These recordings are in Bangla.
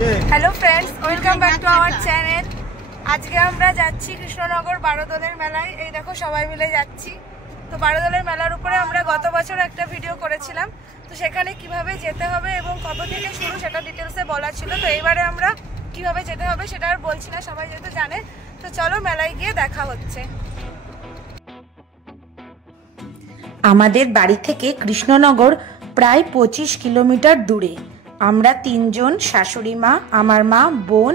Hello friends, welcome back to our channel. आज के আমরা যাচ্ছি কৃষ্ণনগর বারোদলের মেলায়। এই দেখো সবাই মিলে যাচ্ছি। তো বারোদলের মেলার উপরে আমরা গত বছর একটা ভিডিও করেছিলাম, তো সেখানে কিভাবে যেতে হবে এবং কত থেকে শুরু সেটা ডিটেইলসে বলা ছিল। তো এবারে আমরা কিভাবে যেতে হবে সেটা আর বলছি না, সবাই যেহেতু জানে। তো চলো মেলায় গিয়ে দেখা হচ্ছে। আমাদের বাড়ি থেকে কৃষ্ণনগর প্রায় 25 কিলোমিটার দূরে। আমরা তিনজন, শাশুড়ি মা, আমার মা, বোন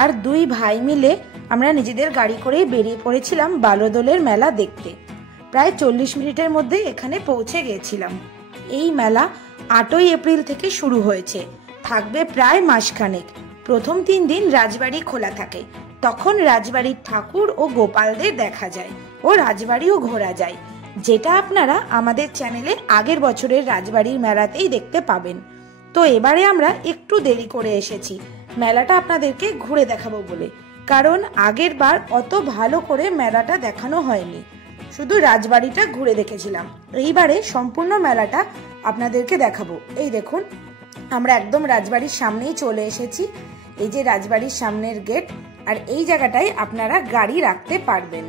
আর দুই ভাই মিলে আমরা নিজেদের গাড়ি করেই বেরিয়ে পড়েছিলাম বারোদলের মেলা দেখতে। প্রায় 40 মিনিটের মধ্যে এখানে পৌঁছে গিয়েছিলাম। এই মেলা 8ই এপ্রিল থেকে শুরু হয়েছে, থাকবে প্রায় মাসখানেক। প্রথম 3 দিন রাজবাড়ি খোলা থাকে, তখন রাজবাড়ির ঠাকুর ও গোপালদের দেখা যায় ও রাজবাড়িও ঘোরা যায়, যেটা আপনারা আমাদের চ্যানেলে আগের বছরের রাজবাড়ির মেলাতেই দেখতে পাবেন। তো এবারে আমরা একটু দেরি করে এসেছি মেলাটা আপনাদেরকে ঘুরে দেখাবো বলে, কারণ আগের বার অত ভালো করে মেলাটা দেখানো হয়নি, শুধু রাজবাড়িটা ঘুরে দেখেছিলাম। এইবারে সম্পূর্ণ মেলাটা আপনাদেরকে দেখাবো। এই দেখুন, আমরা একদম রাজবাড়ির সামনেই চলে এসেছি। এই যে রাজবাড়ির সামনের গেট, আর এই জায়গাটায় আপনারা গাড়ি রাখতে পারবেন।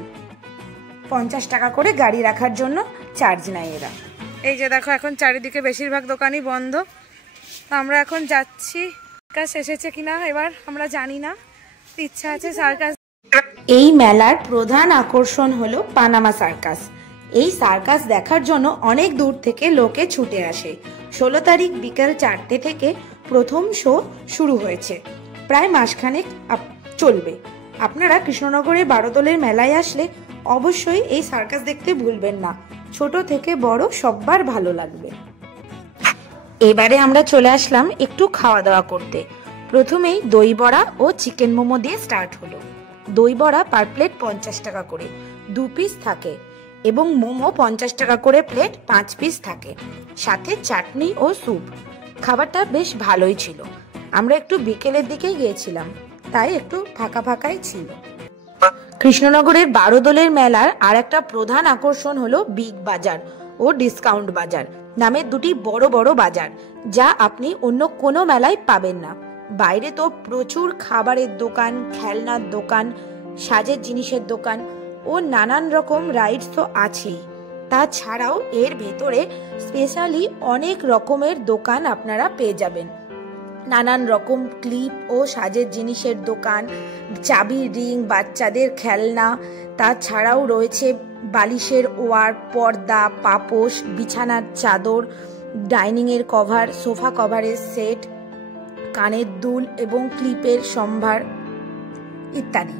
50 টাকা করে গাড়ি রাখার জন্য চার্জ নেয় এরা। এই যে দেখো, এখন চারিদিকে বেশিরভাগ দোকানই বন্ধ। আমরা এখন যাচ্ছি, সার্কাস এসেছে কিনা এবার আমরা জানি না, ইচ্ছা আছে সার্কাস। এই মেলার প্রধান আকর্ষণ হলো পানামা সার্কাস। এই সার্কাস দেখার জন্য অনেক দূর থেকে লোকে ছুটে আসে। 16 তারিখ বিকেল 4টে থেকে প্রথম শো শুরু হয়েছে, প্রায় মাসখানেক চলবে। আপনারা কৃষ্ণনগরে বারোদলের মেলায় আসলে অবশ্যই এই সার্কাস দেখতে ভুলবেন না, ছোট থেকে বড় সবার ভালো লাগবে। এবারে আমরা চলে আসলাম একটু খাওয়া দাওয়া করতে। প্রথমেই দই বড়া ও চিকেন মোমো দিয়ে স্টার্ট হলো। দই বড়া পার প্লেট 50 টাকা করে, 2 পিস থাকে, এবং মোমো 50 টাকা করে প্লেট, 5 পিস থাকে, সাথে চাটনি ও স্যুপ। খাবারটা বেশ ভালোই ছিল। আমরা একটু বিকেলের দিকে গিয়েছিলাম, তাই একটু ফাঁকা ফাঁকাই ছিল। কৃষ্ণনগরের বারোদলের মেলার আর একটা প্রধান আকর্ষণ হলো বিগ বাজার ও ডিসকাউন্ট বাজার নামের দুটি বড় বড় বাজার, যা আপনি অন্য কোনো মেলায় পাবেন না। বাইরে তো প্রচুর খাবারের দোকান, খেলনার দোকান, সাজের জিনিসের দোকান ও নানান রকম রাইডস তো আছেই। তাছাড়াও এর ভেতরে স্পেশালি অনেক রকমের দোকান আপনারা পেয়ে যাবেন। নানান রকম ক্লিপ ও সাজের জিনিসের দোকান, চাবির রিং, বাচ্চাদের খেলনা, তাছাড়াও রয়েছে বালিশের ওয়ার, পর্দা, পাপোশ, বিছানার চাদর, ডাইনিংয়ের কভার, সোফা কভারের সেট, কানের দুল এবং ক্লিপের সম্ভার ইত্যাদি।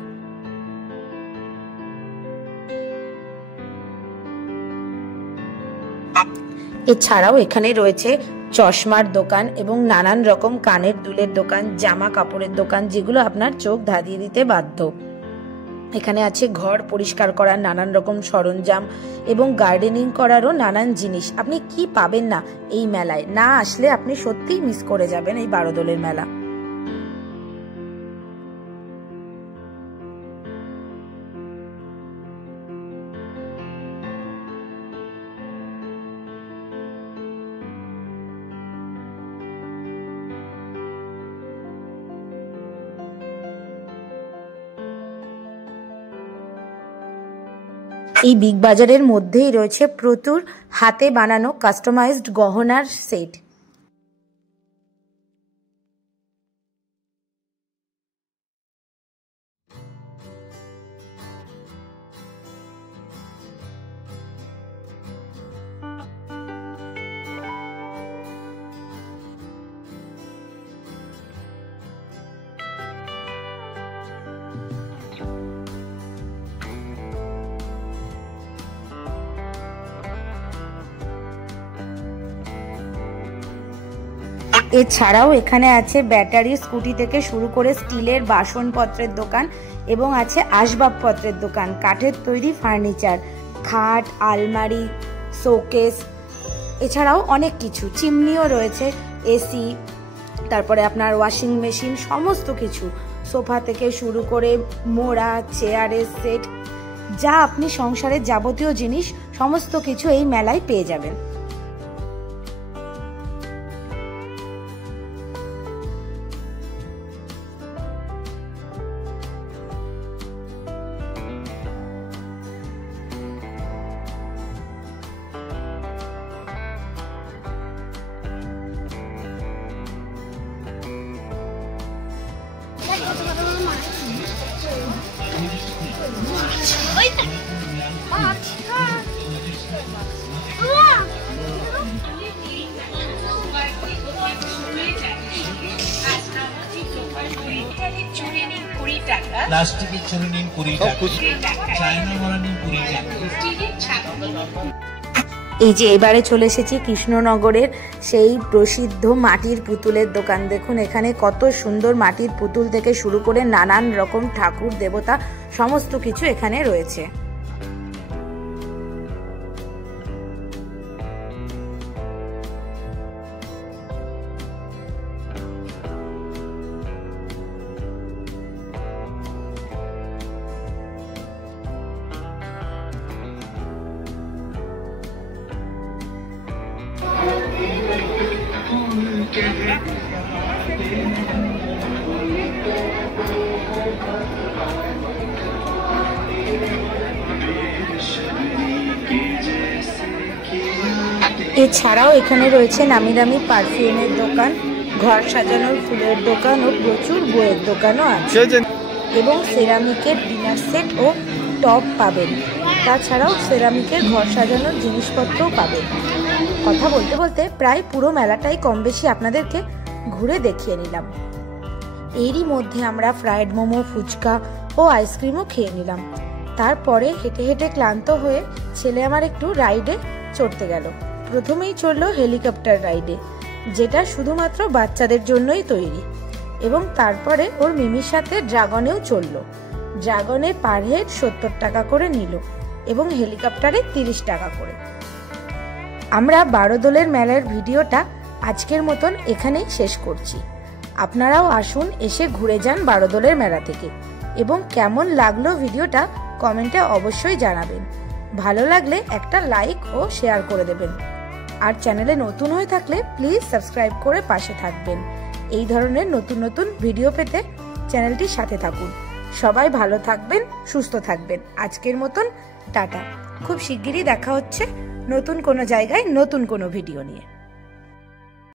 এছাড়াও এখানে রয়েছে চশমার দোকান এবং নানান রকম কানের দুলের দোকান, জামা কাপড়ের দোকান, যেগুলো আপনার চোখ ধাঁধিয়ে দিতে বাধ্য। এখানে আছে ঘর পরিষ্কার করার নানান রকম সরঞ্জাম এবং গার্ডেনিং করারও নানান জিনিস। আপনি কি পাবেন না এই মেলায়, না আসলে আপনি সত্যিই মিস করে যাবেন এই বারোদলের মেলা। এই বিগ বাজারের মধ্যেই রয়েছে প্রচুর হাতে বানানো কাস্টমাইজড গহনার সেট। এছাড়াও এখানে আছে ব্যাটারি স্কুটি থেকে শুরু করে স্টিলের বাসনপত্রের দোকান, এবং আছে আসবাবপত্রের দোকান, কাঠের তৈরি ফার্নিচার, খাট, আলমারি, শোকেস, এছাড়াও অনেক কিছু, চিমনিও রয়েছে, এসি, তারপরে আপনার ওয়াশিং মেশিন, সমস্ত কিছু, সোফা থেকে শুরু করে মোড়া, চেয়ারের সেট, যা আপনি সংসারের যাবতীয় জিনিস সমস্ত কিছু এই মেলায় পেয়ে যাবেন। প্লাস্টিকের ছুরি নিন 20 টাকা, চায়না মালা নিন 20 টাকা। এই যে এবারে চলে এসেছি কৃষ্ণনগরের সেই প্রসিদ্ধ মাটির পুতুলের দোকান। দেখুন এখানে কত সুন্দর মাটির পুতুল থেকে শুরু করে নানান রকম ঠাকুর দেবতা সমস্ত কিছু এখানে রয়েছে। এছাড়াও এখানে রয়েছে নামি দামি পারফিউমের দোকান, ঘর সাজানোর ফুলের দোকান ও প্রচুর বইয়ের দোকানও আছে এবং সেরামিকের ডিনার সেট ও টব পাবেন। তাছাড়াও সেরামিকের ঘর সাজানোর জিনিসপত্রও পাবেন। কথা বলতে বলতে প্রায় পুরো মেলাটাই কম বেশি আপনাদেরকে ঘুরে দেখিয়ে নিলাম। এরই মধ্যে আমরা ফ্রাইড মোমো, ফুচকা ও আইসক্রিমও খেয়ে নিলাম। তারপরে হেঁটে হেঁটে ক্লান্ত হয়ে ছেলে আমার একটু রাইডে চড়তে গেল। প্রথমেই চড়লো হেলিকপ্টার রাইডে, যেটা শুধুমাত্র বাচ্চাদের জন্যই তৈরি, এবং তারপরে ওর মিমির সাথে ড্রাগনেও চড়লো। ড্রাগনে পার হেড 70 টাকা করে নিল এবং হেলিকপ্টারে 30 টাকা করে। আমরা বারোদোলের মেলার ভিডিওটা আজকের মতন এখানেই শেষ করছি। আপনারাও আসুন, এসে ঘুরে যান বারোদোলের মেলা থেকে, এবং কেমন লাগলো ভিডিওটা কমেন্টে অবশ্যই জানাবেন। ভালো লাগলে একটা লাইক ও শেয়ার করে দেবেন। আর চ্যানেলে নতুন হয়ে থাকলে প্লিজ সাবস্ক্রাইব করে পাশে থাকবেন। এই ধরনের নতুন নতুন ভিডিও পেতে চ্যানেলটির সাথে থাকুন। সবাই ভালো থাকবেন, সুস্থ থাকবেন। আজকের মতন টাটা। খুব শিগগিরই দেখা হচ্ছে নতুন কোনো জায়গায় নতুন কোনো ভিডিও নিয়ে।